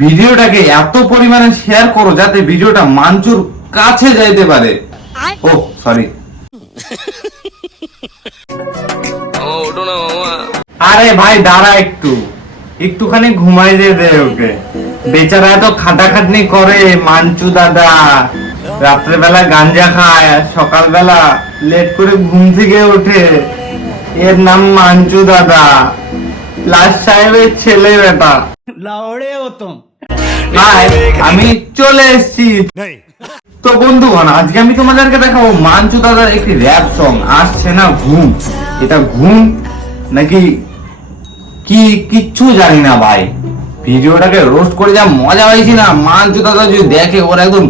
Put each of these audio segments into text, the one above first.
ভিডিওটাকে এত পরিমাণে শেয়ার করো যাতে ভিডিওটা মাঞ্চুর কাছে যাইতে পারে। ও সরি, আরে ভাই দাঁড়া একটুখানি ঘুমাই দে ওকে। বেচারা এত খাটাখাটনি করে মাঞ্চু দাদা, রাত্রেবেলা গাঞ্জা খায়, সকালবেলা লেট করে ঘুম থেকে ওঠে। এর নাম মাঞ্চু দাদা, লাশ সাহেবের ছেলে বেটা। আমি চলে এসেছি। তো বন্ধুগণ, আজকে আমি তোমাদেরকে দেখাবো মাঞ্চু দাদার একটি র‍্যাপ সং, আসছে না ঘুম। এটা ঘুম নাকি কি কিচ্ছু জানি না ভাই। ভিডিওটাকে রোস্ট করে যা মজা পাইছি না, মাঞ্চু দাদা যদি দেখে ওর একদম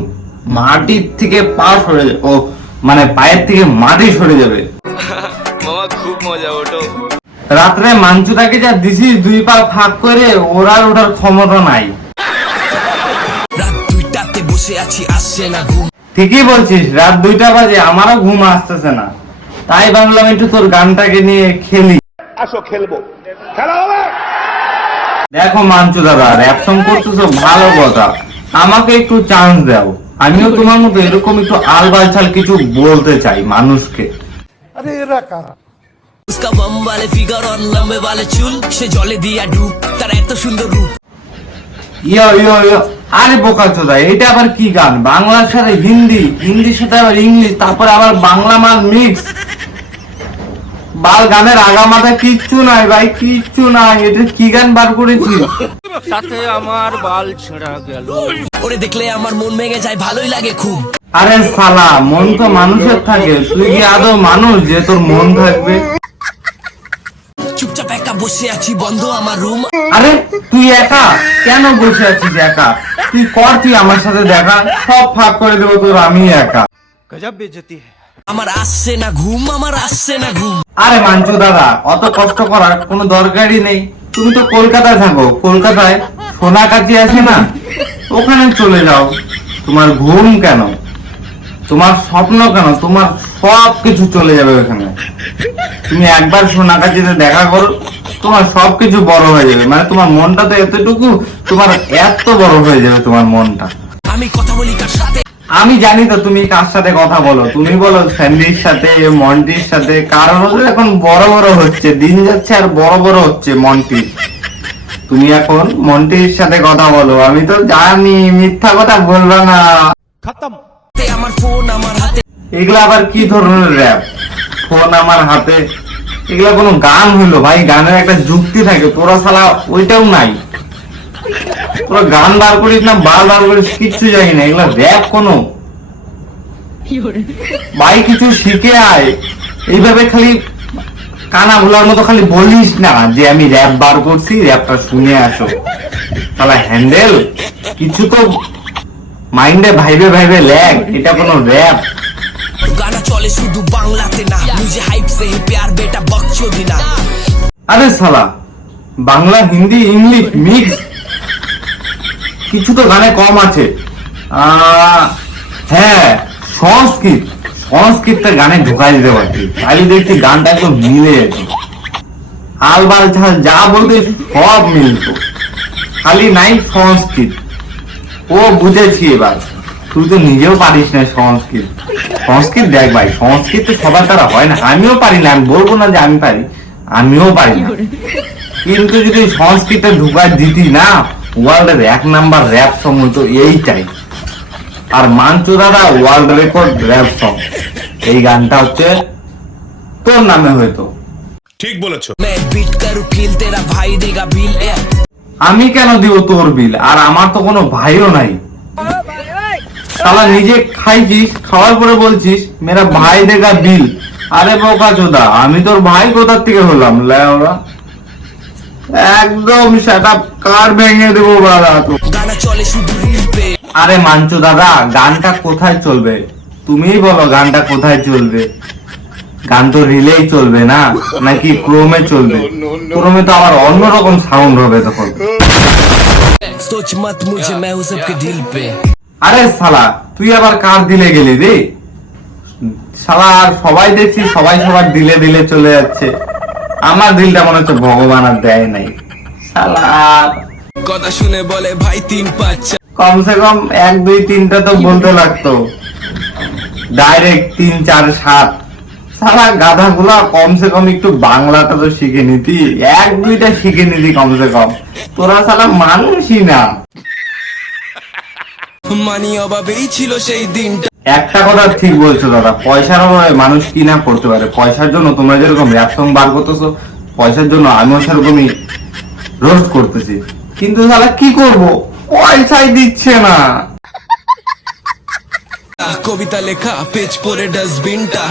মাটির থেকে পা সরে যাবে, ও মানে পায়ের থেকে মাটি সরে যাবে। মামা খুব মজা ওঠো। রাত্রে মাঞ্চুদাকে যা দিছি দুই পা ফাঁক করে, ওর আর ওঠার ক্ষমতা নাই। ঠিকই বলছিস, রাত 2টা বাজে, আমারও ঘুম আসতেছে না। তাই ভাবলাম একটু তোর গানটাকে নিয়ে খেলি। আসো খেলবো, খেলা হবে। দেখো মাঞ্চু দাদা, র‍্যাপ সং করতেছো ভালো কথা, আমাকে একটু চান্স দাও। আমিও তোমার মতো এরকম একটু আলবালছাল কিছু বলতে চাই মানুষকে। আরে এরা কারা? उसका बम वाले फिगर और लंबे वाले चूल से जले दिया डूब तार এত সুন্দর রূপ। ইয়ো ইয়ো ইয়ো, আরে বোকাচোদা, এটা আবার কি গান? বাংলার সাথে হিন্দি, হিন্দির সাথে আবার ইংলিশ, তারপরে আবার বাংলা মাল মিক্স। বাল গানের আগা মাথা কিচ্ছু নাই ভাই, কিচ্ছু নাই। এটা কি গান বার করেছিস? সাথে আমার বাল ছেঁড়া গেল। ওরে দেখলে আমার মন ভেঙে যায়, ভালোই লাগে খুব। আরে শালা, মন তো মানুষের থাকে, তুই কি আদৌ মানুষ যে তোর মন থাকবে? চুপচাপ একা বসে আছি, বন্ধ আমার রুম। আরে তুই একা কেন বসে আছিস? একা তুই কর, তুই আমার সাথে দেখা, সব ফাঁক করে দেবো তোর। আমি একা গজব বেজতি है। আমার আসছে না ঘুম, আমার আসছে না ঘুম। আরে মাঞ্চু দাদা, অত কষ্ট করার কোনো দরকারই নেই। তুমি তো কলকাতায় থাকো, কলকাতায় সোনাকাচি আছে না, ওখানে চলে যাও। তোমার ঘুম কেন, তোমার স্বপ্ন কেন, তোমার সব কিছু চলে যাবে ওখানে। তুমি একবার সোনাকাচিতে দেখা করো, তোমার সবকিছু বড় হয়ে যাবে। মানে তোমার মনটা তো এতটুকু, তোমার এত বড় হয়ে যাবে তোমার মনটা। আমি কথা বলি কার সাথে? আমি জানি তো তুমি কার সাথে কথা বলো। তুমি বলো স্যান্ডির সাথে, মন্টির সাথে। কারণ হলো এখন বড় বড় হচ্ছে, দিন যাচ্ছে আর বড় বড় হচ্ছে মন্টি। তুমি এখন মন্টির সাথে কথা বলো। আমি তো জানি, মিথ্যা কথা বলবা না। खत्म। আমার ফোন আমার হাতে। এগুলা আবার কি ধরনের র‍্যাপ? ফোন আমার হাতে, এগুলা কোনো গান হইলো ভাই? গানের একটা যুক্তি থাকে, তোরা শালা ওইটাও নাই। তোরা গান বার করিস না, বার করিস, কিচ্ছু জানি না। এগুলা র‍্যাপ কোনো ভাই? কিছু শিখে আয়। এইভাবে খালি কানা ভোলার মতো খালি বলিস না যে আমি র‍্যাপ বার করছি, র‍্যাপটা শুনে আসো। শালা হ্যান্ডেল কিছু তো মাইন্ডে ভাইবে ভাইবে ল্যাগ। এটা কোনো র‍্যাপ? গানা চলে শুধু বাংলাতে না, মুঝে হাইপ সে হি প্যার বেটা বকচোদি না। আরে শালা, বাংলা হিন্দি ইংলিশ মিক্স, কিছু তো গানে কম আছে। হ্যাঁ, সংস্কৃতটা গানে ঢোকাই দিতে পারছি, তাহলে দেখছি গানটা একদম মিলে যেত। আলবাল ছাল যা বলতে সব মিলতো, খালি নাই সংস্কৃত। ও বুঝেছি এবার, তুই তো নিজেও পারিস না সংস্কৃত। দেখ ভাই, সংস্কৃত তো সবার দ্বারা হয় না। আমিও পারি না, আমি বলবো না যে আমি পারি, আমিও পারি না। কিন্তু যদি সংস্কৃতে ঢুকায় দিতি না, ওয়ার্ল্ডের 1 নাম্বার র‍্যাপ সং হতো এইটাই। আর মাঞ্চু দাদা ওয়ার্ল্ড রেকর্ড র‍্যাপ সং। এই গানটা হচ্ছে তোর নামে হয়তো। ঠিক বলেছো। मैं बीट करूं किल तेरा भाई देगा बिल। আমি কেন দিব তোর বিল? আর আমার তো কোনো ভাইও নাই। শালা নিজে খাইছিস, খাওয়ার পরে বলছিস মেরা ভাই দেগা বিল। আরে বোকাচোদা, আমি তোর ভাই কোথার থেকে হলাম? লেওরা একদম সেটআপ কার ভেঙে দেবো বাবা তো। গানা চলে শুধু রিল পে। আরে মাঞ্চু দাদা, গানটা কোথায় চলবে? তুমিই বলো গানটা কোথায় চলবে? গান তো রিলেই চলবে না, নাকি ক্রোমে চলবে? ক্রোমে তো আবার অন্যরকম সাউন্ড হবে তখন। सोच मत मुझे मैं हूं सबके दिल पे। আরে শালা, তুই আবার কার দিলে গেলি রে? শালা আর সবাই দেখছি, সবাই সবার দিলে দিলে চলে যাচ্ছে। আমার দিলটা মনে হচ্ছে ভগবান আর দেয় নাই। শালা কথা শুনে বলে ভাই 3-5 কমসে কম 1 2 3টা তো বলতে লাগতো, ডাইরেক্ট 3 4 7। সারা গাধাগুলা কমসে কম একটু বাংলাটা তো শিখে নিতি, 1 2টা শিখে নিতি কমসে কম। তোরা সালা মানুষই না। মানি অভাবেই ছিল সেই দিনটা। একটা কথা ঠিক বলছো দাদা, পয়সার অভাবে মানুষ কি না করতে পারে। পয়সার জন্য তোমরা যেরকম র‍্যাপ সং বার করতেছো, পয়সার জন্য আমিও সেরকমই রোস্ট করতেছি, কিন্তু সালা কি করব, পয়সাই দিচ্ছে না। কবিতা লেখা পেজ পড়ে ডাস্টবিনটা।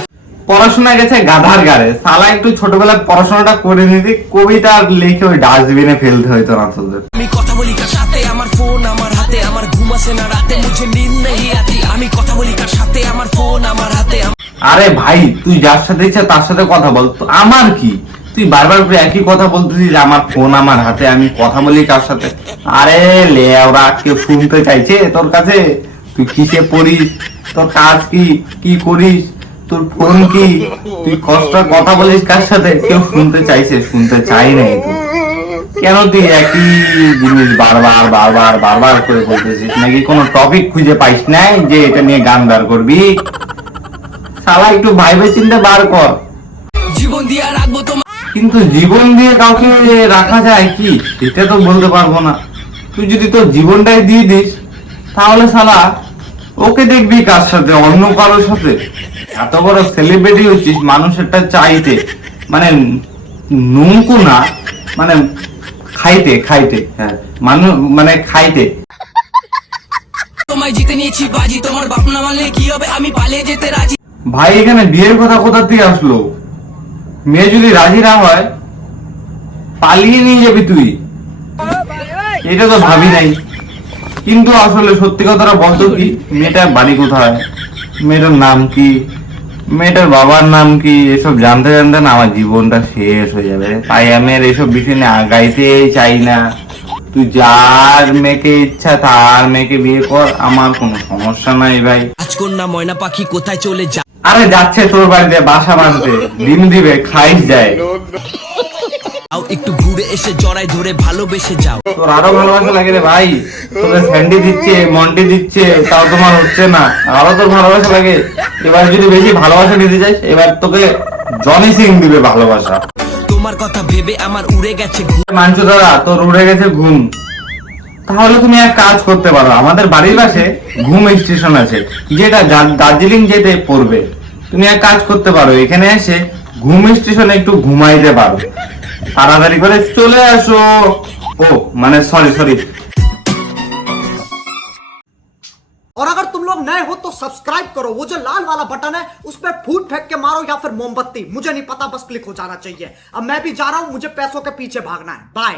পড়াশোনা গেছে গাধার গাড়ে, সালা একটু ছোটবেলায় পড়াশোনাটা করে নিতি, কবিতা লিখে ওই ডাস্টবিনে ফেলতে হইতো না তোদের। আমি কথা বলি কার সাথে, আমার ফোন আমার হাতে, আমার ঘুম আসে না রাতে, মুঝে নীন্দ নেই আতি। আমি কথা বলি কার সাথে, আমার ফোন আমার হাতে। আরে ভাই, তুই যার সাথে ইচ্ছা তার সাথে কথা বল, তো আমার কি? তুই বারবার করে একই কথা বলতেছিস যে আমার ফোন আমার হাতে, আমি কথা বলি কার সাথে। আরে লেওরা, কেউ শুনতে চাইছে তোর কাছে? তুই কিসে পড়িস, তোর কাজ কি, কি করিস, তোর ফোন কি, তুই কষ্ট কথা বলিস কার সাথে? কেউ শুনতে চাইছে? শুনতে চাই নাই তো। কেন তুই একই জিনিস বারবার বারবার বারবার করে বলতেছিস? নাকি কোনো টপিক খুঁজে পাইস নাই যে এটা নিয়ে গান বার করবি? শালা একটু ভাইবে চিন্তে বার কর। জীবন দিয়ে রাখবো তোমার। কিন্তু জীবন দিয়ে কাউকে রাখা যায় কি, সেটা তো বলতে পারবো না। তুই যদি তোর জীবনটাই দিয়ে দিস, তাহলে শালা ওকে দেখবি কার সাথে? অন্য কারোর সাথে? এত বড় সেলিব্রিটি হচ্ছিস, মানুষেরটা চাইতে মানে নুনকু না, মানে খাইতে খাইতে, হ্যাঁ মানুষ মানে খাইতে। তোমায় জিতে নিয়েছি বাজি, তোমার বাপ না মানলে কি হবে, আমি পালিয়ে যেতে রাজি। ভাই এখানে বিয়ের কথা কোথা থেকে আসলো? মেয়ে যদি রাজি না হয় পালিয়ে নিয়ে যাবি তুই, এটা তো ভাবি নাই। কিন্তু আসলে সত্যি কথাটা বলতো কি, মেয়েটার বাড়ি কোথায়, মেয়েটার নাম কি, মেয়েটার বাবার নাম কি, এসব জানতে জানতে না আমার জীবনটা শেষ হয়ে যাবে। তাই আমি আর এসব বিষয় নিয়ে আগাইতেই চাই না। তুই যার মেয়েকে ইচ্ছা তার মেয়েকে বিয়ে কর, আমার কোনো সমস্যা নাই ভাই। রাজকন্যা ময়না পাখি কোথায় চলে যা। আরে যাচ্ছে তোর বাড়িতে বাসা বাঁধতে, ডিম দিবে, খাইস যায়। একটু ঘুরে এসে জড়াই ধরে ভালোবেসে যাও। তোর আরো ভালোবাসা লাগে রে ভাই, তোকে স্যান্ডি দিচ্ছে, মন্টি দিচ্ছে, তাও তোমার হচ্ছে না, আরো তোর ভালোবাসা লাগে। এবার যদি বেশি ভালোবাসা নিতে চাইস, এবার তোকে জনি সিং দিবে ভালোবাসা। তোমার কথা ভেবে আমার উড়ে গেছে ঘুম। মানছো দাদা, তোর উড়ে গেছে ঘুম। তাহলে তুমি এক কাজ করতে পারো, আমাদের বাড়ির পাশে ঘুম স্টেশন আছে, যেটা দার্জিলিং যেতে পড়বে। তুমি এক কাজ করতে পারো, এখানে এসে ঘুম স্টেশনে একটু ঘুমাইতে পারো, তাড়াতাড়ি করে চলে আসো। ও মানে সরি। और अगर तुम लोग नए हो तो सब्सक्राइब करो, वो जो लाल वाला बटन है उस पर फूट फेंक के मारो या फिर मोमबत्ती, मुझे नहीं पता, बस क्लिक हो जाना चाहिए। अब मैं भी जा रहा हूं, मुझे पैसों के पीछे भागना है। बाय।